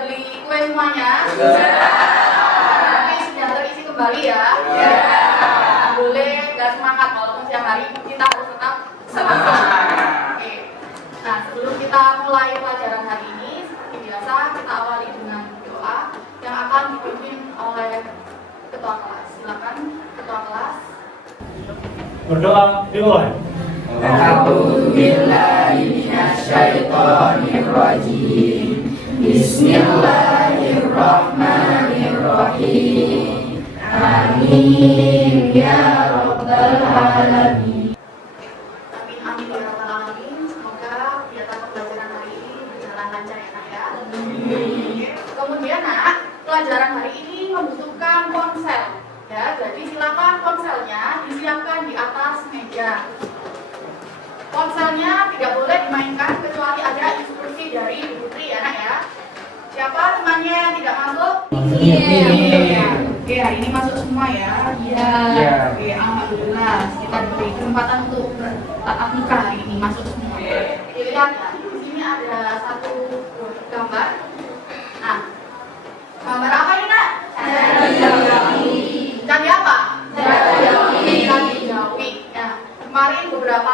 beli kue semuanya? Tapi sudah terisi kembali ya? Boleh, gak semangat walaupun siang hari kita harus tetap semangat. Oke. Nah, sebelum kita mulai pelajaran hari ini, seperti biasa kita awali dengan doa yang akan dipimpin oleh ketua kelas. Silakan ketua kelas. Berdoa dimulai. A'udzu billahi minasyaitonir rajim. Bismillahirrahmanirrahim. Amin ya rabbal alamin. Amin amin ya rabbal alamin. Semoga kegiatan pembelajaran hari ini berjalan lancar ya Nak ya. Kemudian Nak, pelajaran hari ini membutuhkan ponsel. Ya, jadi silakan ponselnya disiapkan di atas meja. Ponselnya tidak boleh dimainkan kecuali ada instruksi dari Ibu Putri ya Nak ya. Siapa temannya yang tidak masuk? Iya. Oke, hari ini masuk semua ya? Iya. Oke, alhamdulillah. Kita diberi kesempatan untuk tatap muka hari ini masuk semua. Lihat ya, di sini ada satu gambar. Nah, gambar apa ini Nak? Candi apa? Candi Jawi. Ya, kemarin beberapa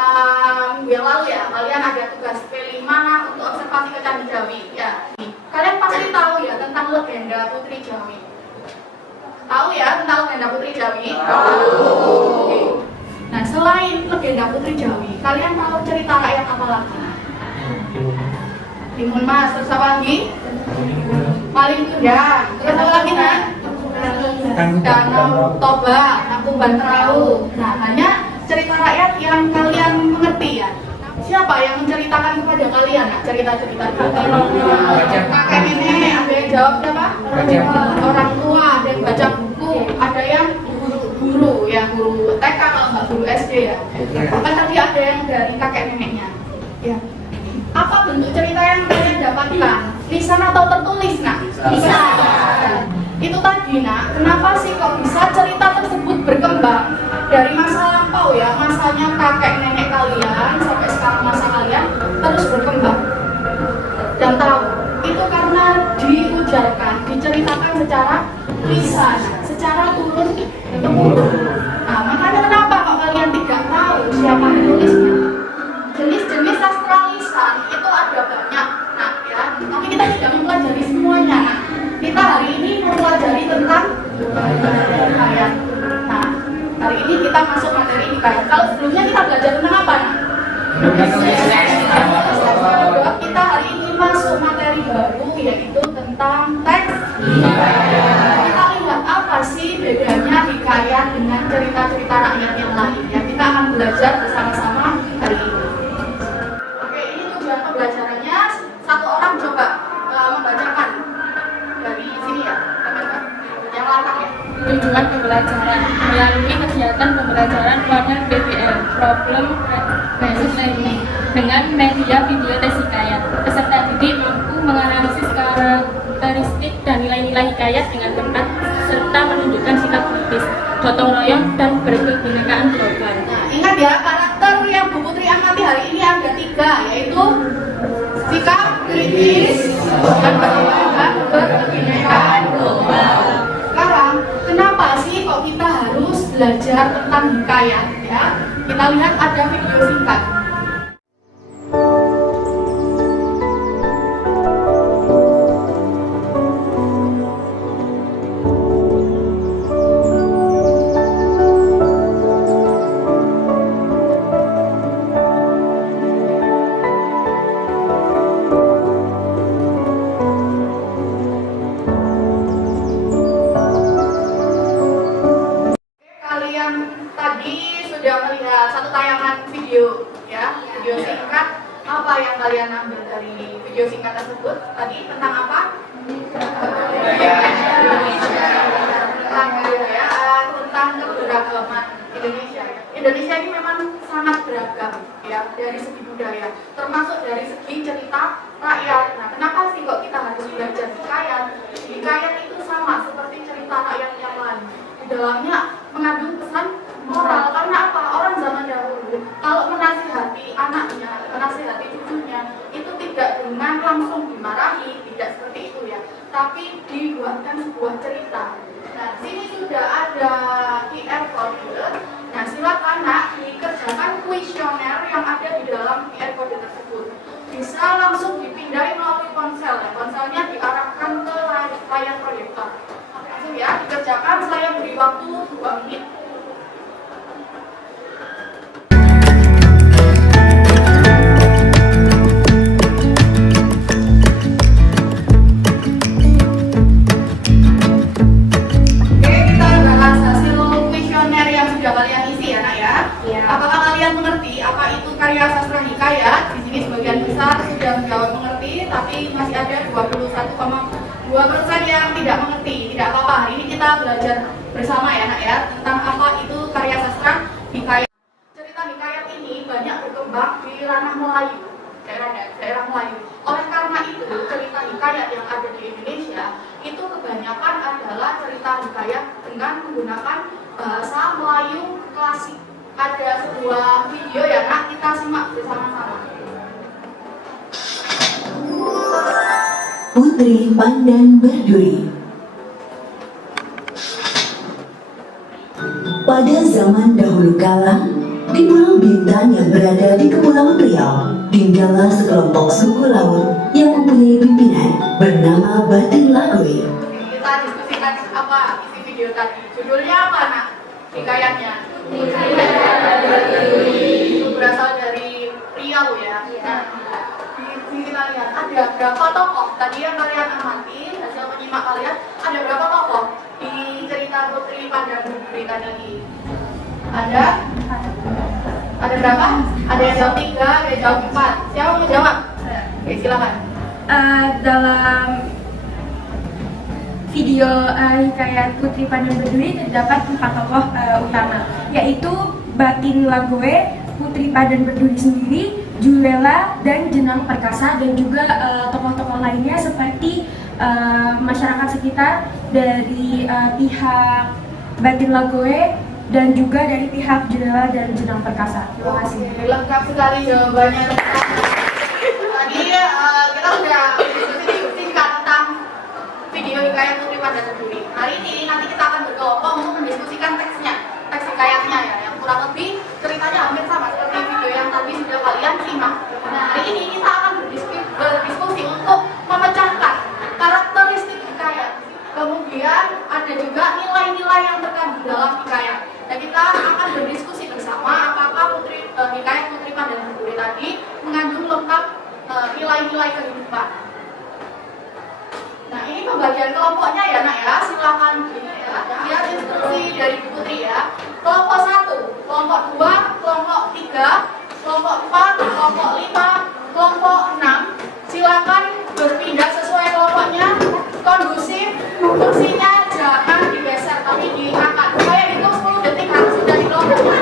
minggu yang lalu ya, kalian ada tugas P5 untuk observasi ke Candi Jawi. Ya, kalian pasti tahu ya tentang legenda Putri Jawi. Tahu ya tentang legenda Putri Jawi? Tahu. Oke. Nah, selain legenda Putri Jawi, kalian tahu cerita rakyat apa lagi? Timun Mas, terus apa lagi? Paling Kuda. Terus apa lagi Nak? Danau Toba, Nakuban Perahu. Nah, hanya cerita rakyat yang kalian mengerti ya. Siapa yang menceritakan kepada kalian Nak, cerita-cerita kakek nenek? Ada yang jawab siapa? Orang tua. Ada yang baca buku, ada yang guru ya, guru TK kalau nggak guru SD ya. Bahkan tadi ada yang dari kakek neneknya. Ya. Apa bentuk cerita yang kalian dapatkan? Lisan atau tertulis Nak? Lisan. Itu tadi Nak, kenapa sih kok bisa cerita tersebut berkembang dari masa lampau ya, masanya kakek nenek kalian sampai sekarang masa kalian terus berkembang? Dan tahu, itu karena diujarkan, diceritakan secara lisan, secara turun temurun. Nah, makanya kenapa kok kalian tidak tahu siapa penulisnya? Jenis-jenis sastra lisan itu ada banyak, Nah ya, tapi kita tidak mempelajari semuanya. Nah, kita hari ini mempelajari tentang hikayat. Nah, hari ini kita masuk materi hikayat. Kalau sebelumnya kita belajar tentang apa? Kita hari ini masuk materi baru, yaitu tentang teks hikayat. Kita lihat apa sih bedanya hikayat dengan cerita-cerita rakyat yang lain. Ya, kita akan belajar bersama-sama hari ini. Oke, ini tujuan pembelajarannya. Satu orang coba membacakan dari sini ya, yang latar ya. Tujuan pembelajaran melalui kegiatan pembelajaran partner PBL Problem Based Learning dengan media video tes hikayat. Peserta didik mampu menganalisis karakteristik dan nilai-nilai hikayat dengan tepat serta menunjukkan sikap kritis, gotong royong dan berkebinekaan global. Nah, ingat ya, karakter yang Bu Putri amati hari ini ada 3, yaitu sikap kritis dan berkebinekaan global. Sekarang, kenapa sih kok kita harus belajar tentang hikayat ya? Kita lihat ada video singkat. Video singkat, apa yang kalian ambil dari video singkat tersebut tadi tentang apa? Tentang kebudayaan, tentang keberagaman Indonesia. Indonesia ini memang sangat beragam ya dari segi budaya, termasuk dari segi cerita rakyat. Nah, kenapa sih kok kita harus belajar hikayat? Hikayat itu sama seperti cerita rakyat yang lain. Di dalamnya mengandung pesan moral. Karena apa? Orang zaman dahulu kalau menasihati anaknya, menasihati cucunya, itu tidak dengan langsung dimarahi, tidak seperti itu ya. tapi dibuatkan sebuah cerita. Nah, sini sudah ada QR code. Nah, silakan nak dikerjakan kuesioner yang ada di dalam QR code tersebut. Bisa langsung dipindahin melalui ponsel ya. Ponselnya diarahkan ke layar proyektor. Langsung ya, dikerjakan. Saya beri waktu 2 menit. Apakah kalian mengerti apa itu karya sastra hikayat? Di sini sebagian besar sudah menjawab mengerti, tapi masih ada 21,2% yang tidak mengerti. Tidak apa-apa, hari ini kita belajar bersama ya nak ya tentang apa itu karya sastra hikayat. Cerita hikayat ini banyak berkembang di ranah Melayu, daerah Melayu. Oleh karena itu, cerita hikayat yang ada di Indonesia itu kebanyakan adalah cerita hikayat dengan menggunakan bahasa Melayu klasik. Ada sebuah video ya nak, kita simak bersama-sama. Putri Pandan Berduri. Pada zaman dahulu kala, di Pulau Bintan yang berada di Kepulauan Riau, tinggallah sekelompok suku laut yang mempunyai pimpinan bernama Batin Lagoe. Kita diskusikan apa isi video tadi. Judulnya apa nak? Hikayatnya. Itu berasal dari Riau ya. Nah, di sini kita lihat ada berapa tokoh tadi yang kalian amati hasil menyimak kalian, ada berapa tokoh di cerita Putri Pandan Berduri tadi? Ada berapa? Ada yang jawab 3, ada yang jawab 4. Siapa mau jawab? Oke, silakan. Dalam video hikayat Putri Pandan Berduri terdapat 4 tokoh utama, yaitu Batin Lagoe, Putri Pandan Berduri sendiri, Julela, dan Jenang Perkasa, dan juga tokoh-tokoh lainnya seperti masyarakat sekitar dari pihak Batin Lagoe dan juga dari pihak Julela dan Jenang Perkasa. Terima kasih. Lengkap sekali jawabannya. Tadi kita sudah diskusi singkat tentang video hikayat Putri Pandan Berduri. Hari ini nanti kita akan berkelompok untuk mendiskusikan teksnya, teks hikayatnya ya, yang kurang lebih ceritanya hampir sama seperti video yang tadi sudah kalian simak. Nah, hari ini kita akan berdiskusi untuk memecahkan karakteristik hikayat. Kemudian ada juga nilai-nilai yang terkandung dalam hikayat. Dan kita akan berdiskusi bersama apakah hikayat Putri Pandan Berduri tadi mengandung lengkap nilai-nilai kehidupan. Nah, ini pembagian kelompoknya ya nak ya, silakan lihat instruksi dari Bu Putri ya. Kelompok 1, kelompok 2, kelompok 3, kelompok 4, kelompok 5, kelompok 6. Silakan berpindah sesuai kelompoknya, kondusif, kursinya jangan digeser tapi diangkat. Supaya itu 10 detik harus sudah di kelompoknya.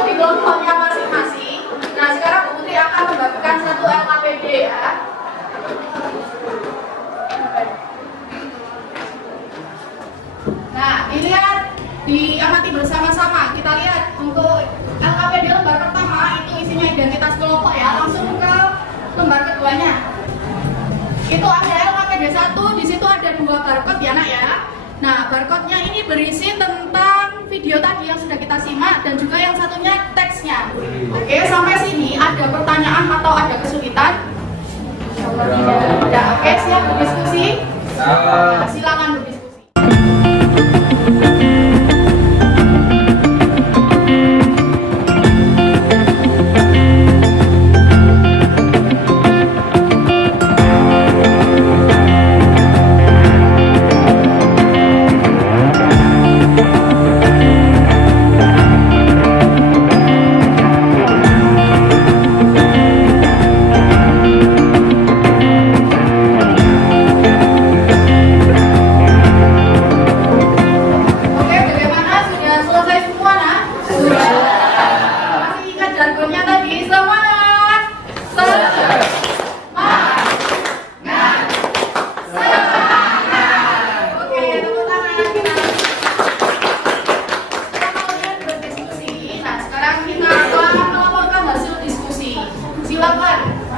Di kelompoknya masing-masing. Nah, sekarang Bu Putri akan membagikan 1 LKPD ya. Nah, dilihat, diamati bersama-sama. Kita lihat untuk LKPD lembar pertama itu isinya identitas kelompok ya. Langsung ke lembar keduanya. Itu ada LKPD 1, di situ ada 2 barcode ya nak ya. Nah, barcode-nya ini berisi tentang video tadi yang sudah kita simak dan juga yang satunya teksnya. Oke, sampai sini ada pertanyaan atau ada kesulitan? Tidak. Oke, siap berdiskusi? Silakan berdiskusi.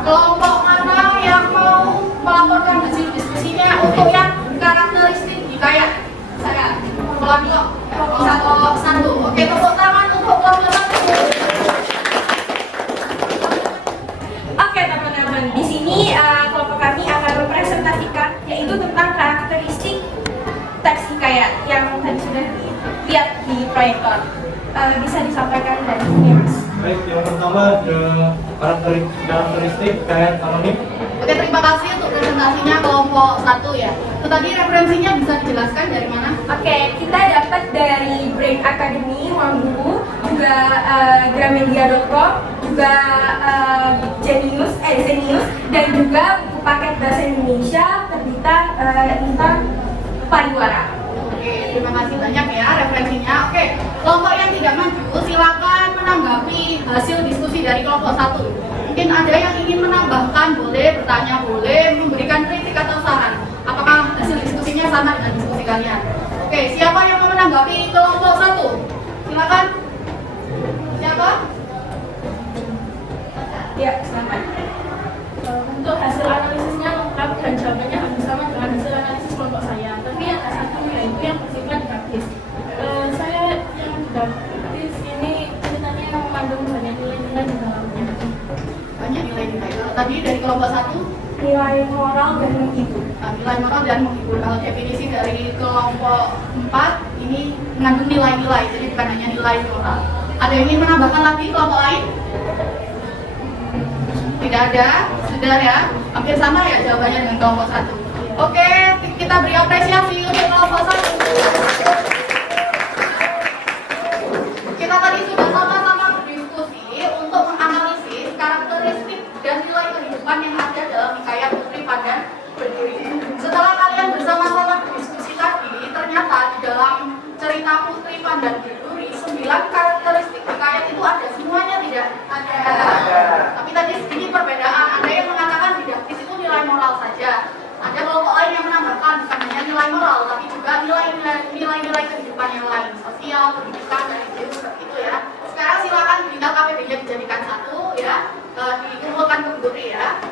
Kelompok mana yang mau melaporkan hasil diskusinya untuk yang karakteristik hikayat? Saya kelompok satu. Oke, tepuk tangan untuk kelompok satu. Oke teman-teman, di sini kelompok kami akan mempresentasikan yaitu tentang karakteristik teks hikayat yang tadi sudah dilihat di proyektor. Bisa disampaikan dari sini, Mas. Baik, yang pertama ada karakteristik hikayat anonim. Oke, terima kasih untuk presentasinya kelompok satu ya. Tadi referensinya bisa dijelaskan dari mana? Oke, kita dapat dari Brain Academy, Wanggu, juga Gramedia.com, juga Genius, dan juga buku paket bahasa Indonesia terbitan tentang pariwara. Oke, terima kasih banyak ya referensinya. Oke, kelompok yang tidak maju silakan menanggapi hasil diskusi dari kelompok satu. Mungkin ada yang ingin menambahkan, boleh bertanya, boleh memberikan kritik atau saran. Apakah hasil diskusinya sama dengan diskusi kalian? Oke, siapa yang mau menanggapi kelompok satu? Silakan. Siapa? Ya, selamat. Untuk hasil analisisnya lengkap dan jawabannya hampir sama dengan hasil analisis kelompok saya. Tapi ada satu yaitu yang bersifat grafis. Saya yang grafis ini ceritanya mengandung banyak nilai-nilai di dalamnya. Banyak nilai-nilai. Kalau tadi dari kelompok satu, Nilai moral dan menghibur. nilai moral dan menghibur. Kalau definisi dari kelompok 4 ini mengandung nilai-nilai, jadi bukan hanya nilai moral. Ada yang ingin menambahkan lagi kelompok lain? Tidak ada, sudah ya. Hampir sama ya jawabannya dengan kelompok 1. Oke, kita beri apresiasi untuk kelompok 1. Kita tadi sudah sama-sama berdiskusi untuk menganalisis karakteristik dan nilai kehidupan yang ada dalam hikayat Putri Pandan Berduri. Setelah kalian bersama-sama berdiskusi tadi, ternyata di dalam cerita Putri Pandan Berduri 9 karakteristik hikayat itu ada, semuanya tidak ada. Tapi tadi ini perbedaan, ada yang mengatakan tidak, di situ nilai moral saja. Ada kelompok lain yang menambahkan bukan hanya nilai moral, tapi juga nilai-nilai kehidupan yang lain, sosial, pendidikan, dan seperti itu ya. Sekarang silakan bintang KPD-nya dijadikan satu ya, dikumpulkan ke Buri ya.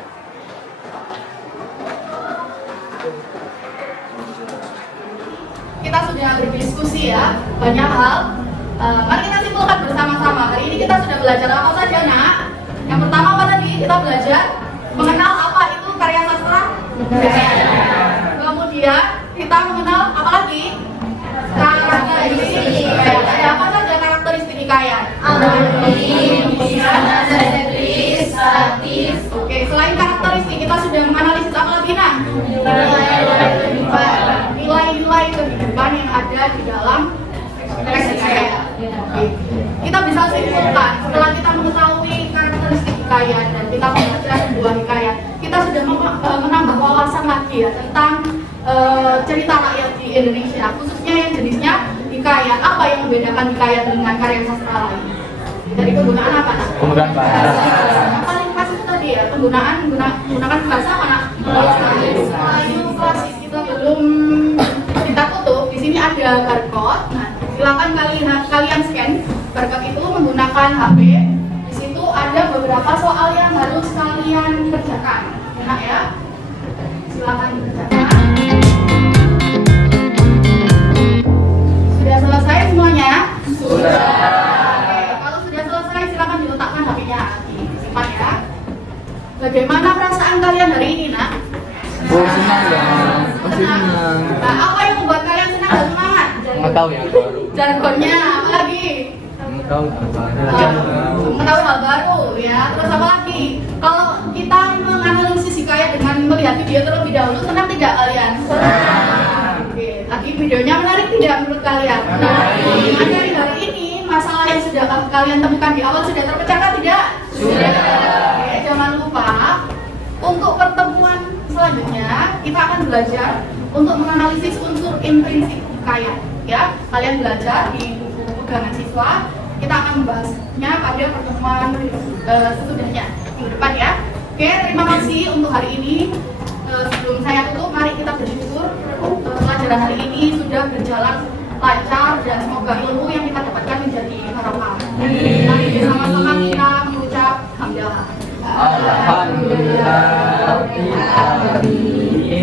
Kita sudah berdiskusi ya, banyak hal. Mari kita simpulkan bersama-sama. Hari ini kita sudah belajar apa saja, Nak? Yang pertama apa tadi? Kita belajar mengenal apa itu karya sastra. Kemudian kita mengenal apa lagi? Karakteristik hikayat. Ada apa saja karakteristik hikayat? Oke, selain karakteristik kita sudah menganalisis apa lagi, Nak? Nilai-nilai kehidupan yang ada di dalam teks hikayat. Kita bisa simpulkan setelah kita mengetahui karakteristik hikayat dan kita membaca sebuah hikayat, kita sudah menambah wawasan lagi ya tentang cerita rakyat di Indonesia, khususnya yang jenisnya hikayat. Apa yang membedakan hikayat dengan karya sastra lain? Dari penggunaan apa, Nak? Penggunaan bahasa. Yang paling khas itu tadi ya, menggunakan bahasa mana? Melayu klasik. Kita belum kita tutup. Di sini ada barcode. Nah, silakan kalian scan barcode itu menggunakan HP. Di situ ada beberapa soal yang harus kalian kerjakan. Enak ya? Silakan dikerjakan. Sudah selesai semuanya? Sudah. Oke, kalau sudah selesai silakan diletakkan HP-nya disimpan ya. Bagaimana perasaan kalian hari ini, Nak? Oh, senang dong. Senang. Nah, apa yang membuat kalian senang dan semangat? Nggak tahu ya baru. Jargonnya apa lagi? Nggak tahu Mengetahui hal baru ya. Terus apa lagi? Kalau kita menganalisis hikayat dengan melihat video terlebih dahulu, senang tidak kalian? Senang. Oke, tadi videonya menarik tidak menurut kalian? Menarik. Dari hari ini masalah yang sudah kalian temukan di awal sudah terpecahkan tidak? Sudah. Oke, jangan lupa untuk pertemuan selanjutnya kita akan belajar untuk menganalisis unsur intrinsik hikayat ya. Kalian belajar di buku pegangan siswa. Kita akan membahasnya pada pertemuan sesudahnya minggu depan ya. Oke, terima kasih untuk hari ini. Sebelum saya tutup, mari kita bersyukur pelajaran hari ini sudah berjalan lancar dan semoga ilmu yang kita dapatkan menjadi barokah. Mari bersama-sama kita mengucap hamdalah. Alhamdulillah.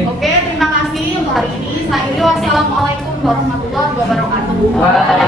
Oke, terima kasih untuk hari ini. Saya Iri, wassalamualaikum warahmatullahi wabarakatuh. Waalaikumsalam.